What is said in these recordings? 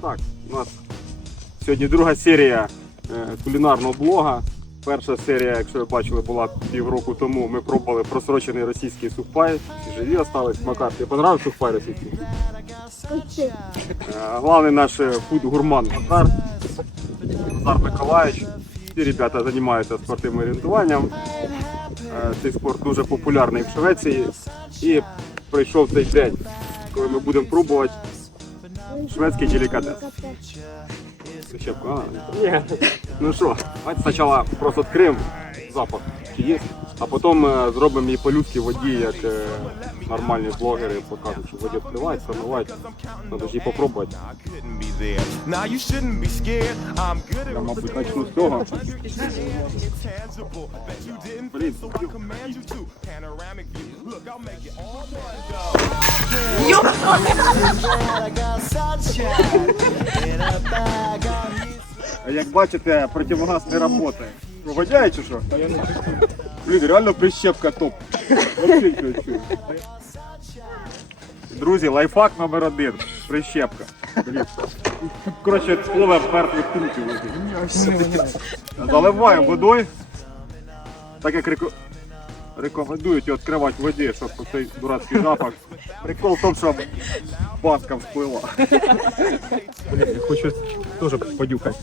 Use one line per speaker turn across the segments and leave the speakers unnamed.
Так, у нас сьогодні друга серія кулінарного блога. Перша серія, якщо ви бачили, була півроку тому. Ми пробували просрочений російський сухпай. Всі живі остались. Макар, тобі понравився сухпай російський? Главний наш фуд-гурман Назар Миколаївич. Ці ребята займаються спортивним орієнтуванням. Цей спорт дуже популярний в Швеції. І прийшов цей день, коли ми будемо пробувати шведський делікатес. Прищепку, а? Ні. Ну що, давайте спочатку просто відкриємо запах, чи є, а потім зробимо її по-людськи в воді, як нормальні блогери покажуть, що в воді відкривають, промивають. Треба ж її попробувати. Я, мабуть, почну з цього. Блін. Як бачите, противогаз не працює. Виводяє чи що? Блін, реально прищепка топ. Друзі, лайфхак номер 1. Прищепка. Блін. Коротше, слово мертвих пунктів. Заливаємо водою. Так як рекомендують відкривати в воді, щоб цей дурацький запах. Прикол в тому, що банка всплила. Блін, я хочу теж подюхати.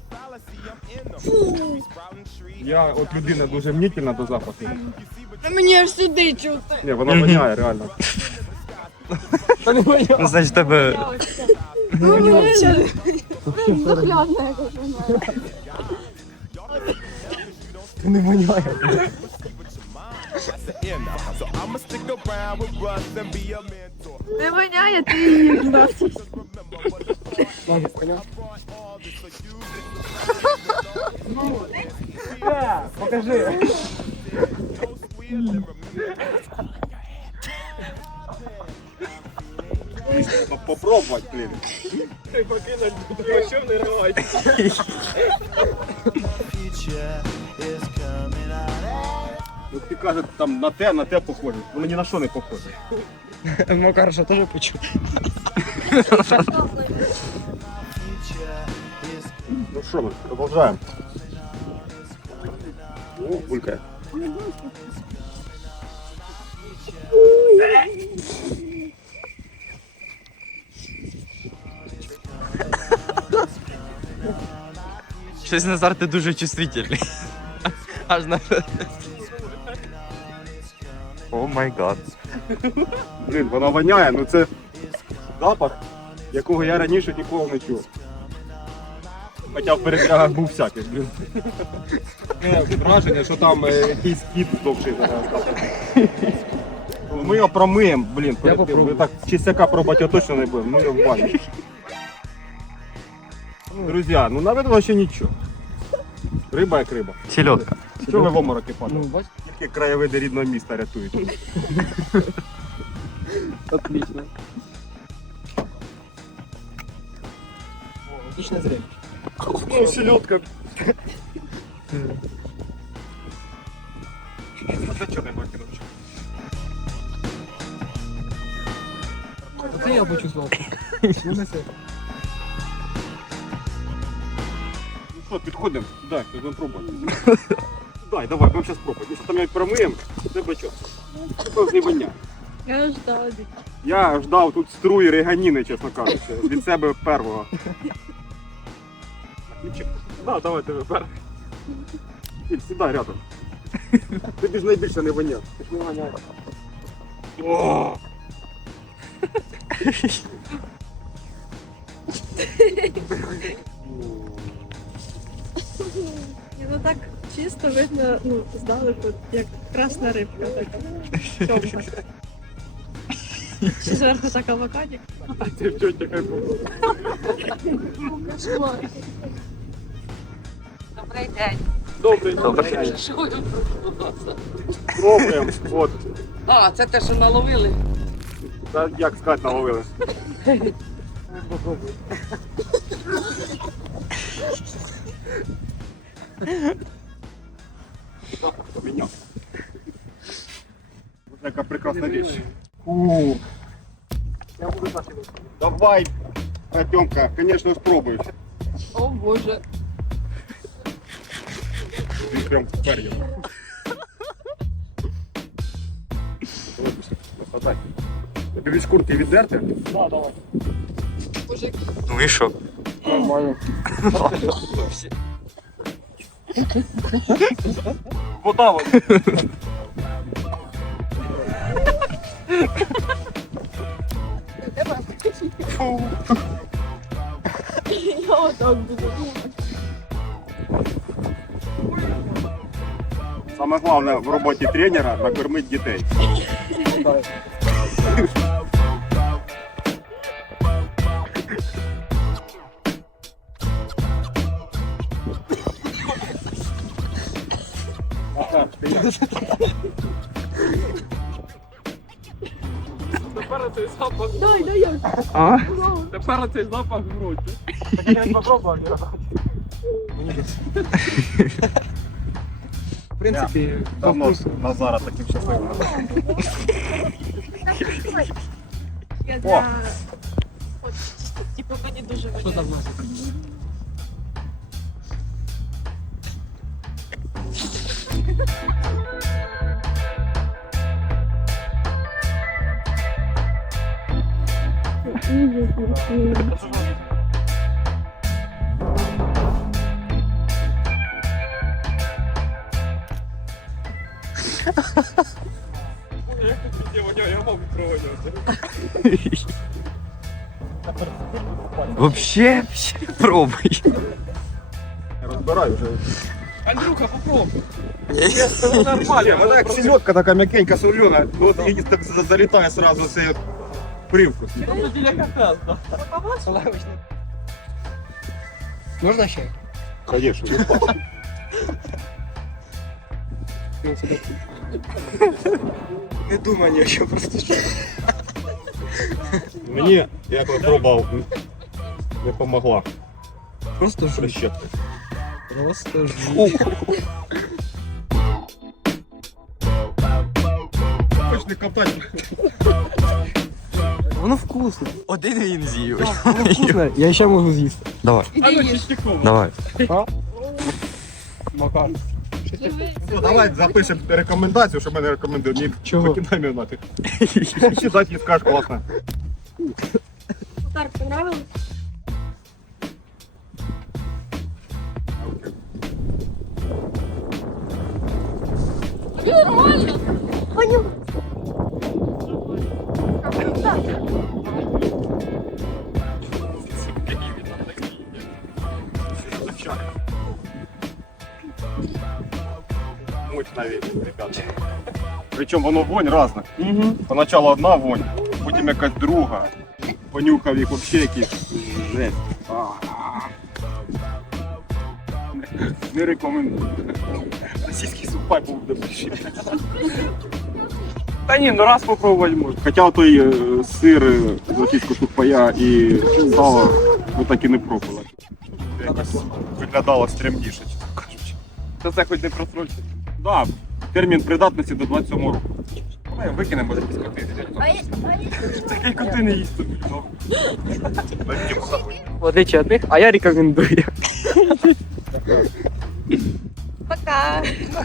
Я от людина дуже мнительна до запаху.
Та мені аж сюди чути.
Ні, вона воняє реально.
Ну, значить, тебе...
Ну, взагалі. Дохлядна якось вона.
Не воняє.
Не воняє, ти її носиш.
Покажи.
Попробувати, блін. Ну ти кажеш, там на те похоже. Воно ні на що не похоже.
Макар, що теж почув.
Ну що ми, продовжуємо. О, булькає.
Щось, Назар, ти дуже чувствительний. Аж на... О май гад.
Блін, вона воняє, ну це запах, якого я раніше ніколи не чув. Хоча в передрягах був всякий, блін. Враження, що там якийсь кіт довший зараз. Ми його промиємо, блін, перед тим. Ми так чистяка пробувати його точно не будемо, ми його в бані. Друзі, ну навіть ще нічого. Риба як риба.
Сільотка.
Що ви в омороки падали?
Ну, бач.
Тільки краєвиди рідного міста рятують.
Отлично. Отличное зрелище.
Ну, селедка. А це чого не викинув?
Це я почувствовал.
Ну що, підходимо? Дай, будемо пробувати. Дай, давай, будемо зараз пробувати. Якщо там як промиємо, це бачок. Це повний воня.
Я ждала.
Я ждав тут струї реганіни, чесно кажучи, від себе первого. Да, давай тебе перший. Іль, сідай рядом. Ти ж найбільше не воняв. Ти ж не воняєш. О!
Ну так чисто видно, ну, здалеку, як красна рибка така. Тьомка. Ще зверху так авокадик.
Ти в чоті хай був.
Добрий день.
Добрий.
Добрий.
Що ви тут?
Пробуємо. От.
А, це те, що наловили?
Та як сказати, наловили. Поміняв. Ось яка прекрасна річ. Я буду так. Давай. Тёмка, конечно, спробуешь.
О боже.
Ты прям парень. Тобі шкурки віддерти? Да, давай.
Боже,
Ну і що?
Нормально. Вода вот.
я отак буду.
Саме головне в роботі тренера накормити дітей.
Тепер цей запах.
Дай я.
А?
Тепер цей запах в роті.
В принципі,
Давно Назара таким щасливим.
Я
О!
для... От, типу, мені дуже
Що там
важливо.
в нас? Я мав проводити.
Вообще, пробуй.
Розбирай вже.
Андрюха, попробуй.
Нормально, вона як селедка така м'якенька, солена, от і так залітає сразу цей привкус.
Там біля кафе, да.
Можна ще?
Конечно.
Не думай ні, що просто що.
Мені, я коли пробував, не помогла
Просто жуй.
прищепка.
Просто жуй.
Хоч не ковтати.
Воно вкусно. Один він з'їв.
Воно вкусно, я ще можу з'їсти.
Давай,
А ну чистяком.
давай.
Макар.
Ну, давай запишемо рекомендацію, що мене рекомендує. Ні,
Чого?
покидай мене нафиг. Читати не скажеш, класно.
Так, понравилось? Нормально. Понял.
Мощная вещь, ребята. Причому воно вонь разна. Поначалу одна вонь, потім якась друга. Понюхав їх взагалі якісь. Жесть. Не рекомендую. Російський сухпай був добріший.
Та ні, ну раз попробувати можна.
Хоча той сир з російського сухпая і сало ми так і не пробували. Якось виглядало стрімніше, чесно кажучи.
Це хоч не просрочено.
Да, термін придатності до 27 року. Ми викинемо якісь коти.
Такі коти не їсти будуть.
В отличие от них, а я рекомендую.
Пока.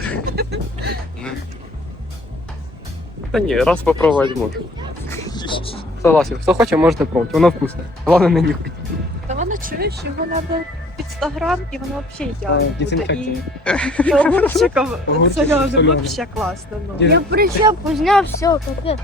Та ні, раз попробувати можна. Согласен, хто хоче, можете пробувати, воно вкусне. Головне не нюхати.
Та воно чуєш, його треба під 100 грам, і воно взагалі ідеально буде.
Дезінфекція.
І огурчиком
Огурчик
соленим,
солений.
взагалі класно. Ну.
Дезін-
Я прищепку зняв, все, капець.